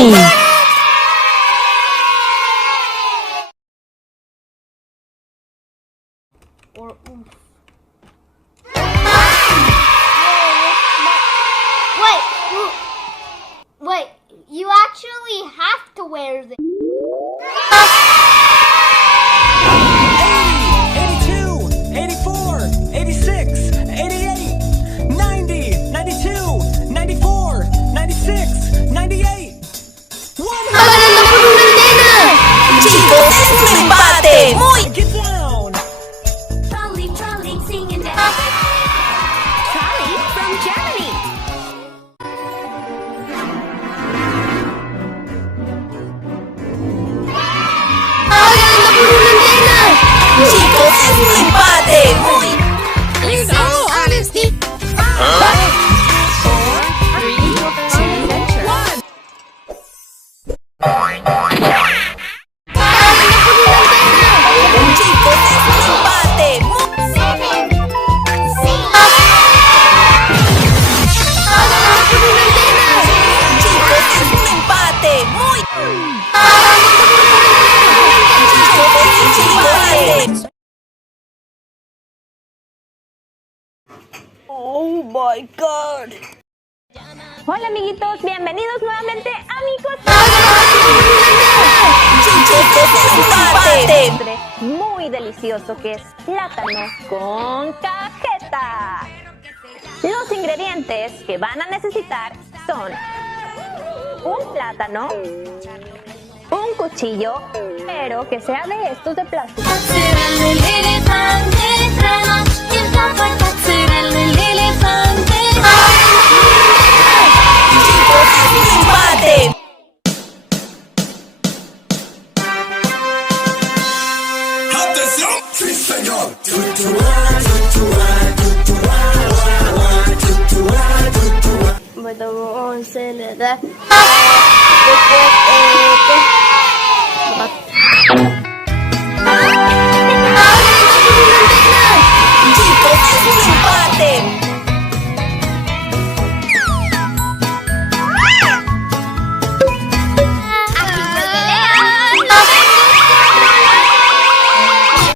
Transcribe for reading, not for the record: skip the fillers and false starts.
Or oof. Wait, you actually have to wear this. 82, 84, 86, 88, 90, 92, 94, 96, 98. Chicos, es un empate. Muy. Get down. Trolley, sing and dance. Trolley from Germany. Chicos, es un empate. Muy. You know honesty. 5, 4, 3, 2, 1. Chicos, es un empate. Muy. 7, 6. Chicos, es un empate. Muy. Chicos, es un empate. Oh my God. Hola amiguitos, bienvenidos nuevamente a mi Chicos, es un empate. muy delicioso que es plátano con cajeta. Los ingredientes que van a necesitar son un plátano, un cuchillo, pero que sea de estos de plástico. Chicos, es un empate. ¡Atención! ¡Sí, señor! But the wrong said that.